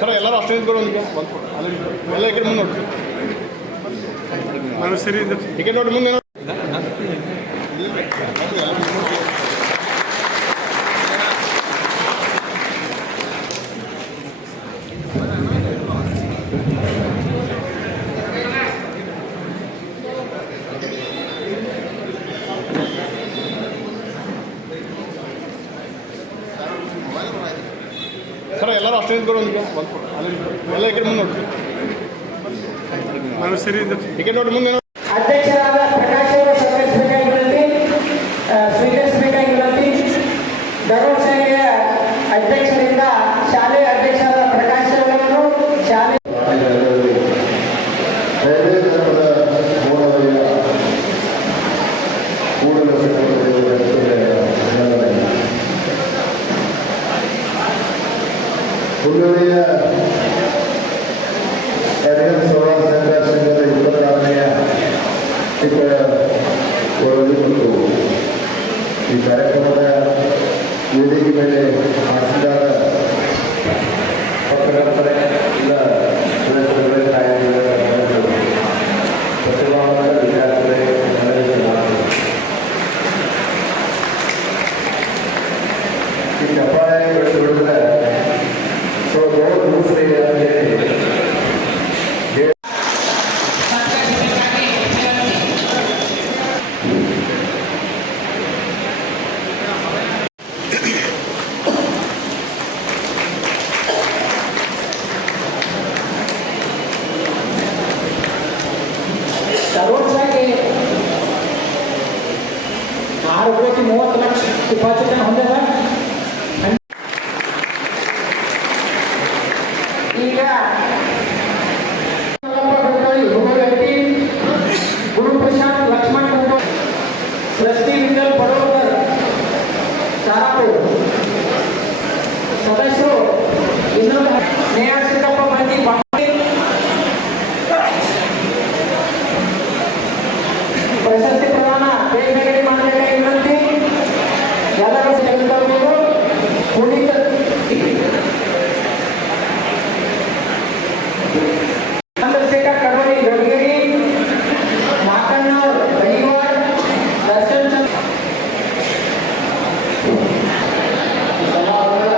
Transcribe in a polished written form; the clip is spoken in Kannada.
ಸರ್ ಎಲ್ಲರೂ ಅಷ್ಟೇ ನಿಂತ್ಕೊಳ್ಳೋದು ಎಲ್ಲ ಈ ಕಡೆ ಮುಂದೆ ನೋಡ್ರಿ. ನಾನು ಸರಿ ಟಿಕೆಟ್ ನೋಡಿ ಮುಂದೆ ನೋಡಿ. ಸರ್ ಎಲ್ಲರೂ ಅಷ್ಟೇ ನಿಂತ್ಕೊಳ್ಳೋದು ಎಲ್ಲ ಈ ಕಡೆ ಮುಂದೆ ನೋಡ್ರಿ. ನಾನು ಸರಿ ಟಿಕೆಟ್ ನೋಡಿ ಮುಂದೆ ನೋಡಿ. ಅಧ್ಯಕ್ಷರಾದ ಪ್ರಕಾಶ್ ಅವರು ಸ್ವೀಕರಿಸಬೇಕಾಗಿರುತ್ತಿ. ಧರ್ಮ ಶಾಲೆಯ ಅಧ್ಯಕ್ಷರಿಂದ ಶಾಲೆಯ ಅಧ್ಯಕ್ಷರಾದ ಪ್ರಕಾಶ್ ಅವರು ಶಾಲೆ ಹುಲ್ಲೂರಿಯ ಎಡಗಲ್ ಸೋಲಾರ್ ಸಹಕಾರ ಸಂಘದ 26ನೇ ಒಳಗೊಂಡು ಈ ಕಾರ್ಯಕ್ರಮದ ವೇದಿಕೆ ಮೇಲೆ ಮಾಡಿಸಿದಾಗ ಪತ್ರಕರ್ತರೇ ಇಲ್ಲ ಸದಸ್ಯರುಗಳೇ ಪ್ರತಿಭಾವಂತ ವಿದ್ಯಾರ್ಥಿಗಳೇ ಈ ಚಪ್ಪಾಳೆಗಳು ಹಿಡಿದ್ರೆ ಸರ್ವೋಚ್ಚಾಗಿ 6,30,00,000 ಡಿಪಾಸಿಟ್ ಹೊಂದಿದೆ. ಈಗ ಗುರುಪ್ರಸಾದ್ ಲಕ್ಷ್ಮಣ್ ಸೃಷ್ಟಿ ವಿಠಲ್ ಪಡೋಲ್ಕರ್ ತಾರಾಪುರ್ ಸದಸ್ಯರು ಇನ್ನೊಂದು ನೇಹಾ ಸಿದ್ದಪ್ಪ ಬಂದಿ ಪ್ರಶಸ್ತಿ ಪ್ರದಾನ ಬೇಗನೆ ಮಾಡಬೇಕಾಗಿರುವಂತೆ ಎಲ್ಲರೂ ತೆಗೆದುಕೊಳ್ಳಬಹುದು. ಪುನೀತ್ ಚಂದ್ರಶೇಖರ್ ಕಡವಳಿ ಗಡ್ಗೇರಿ ಮಾಕಣ್ಣವ್ರ ಬಳಿವಾಡ್ ದರ್ಶನ್ ಸಮಾರಂಭದ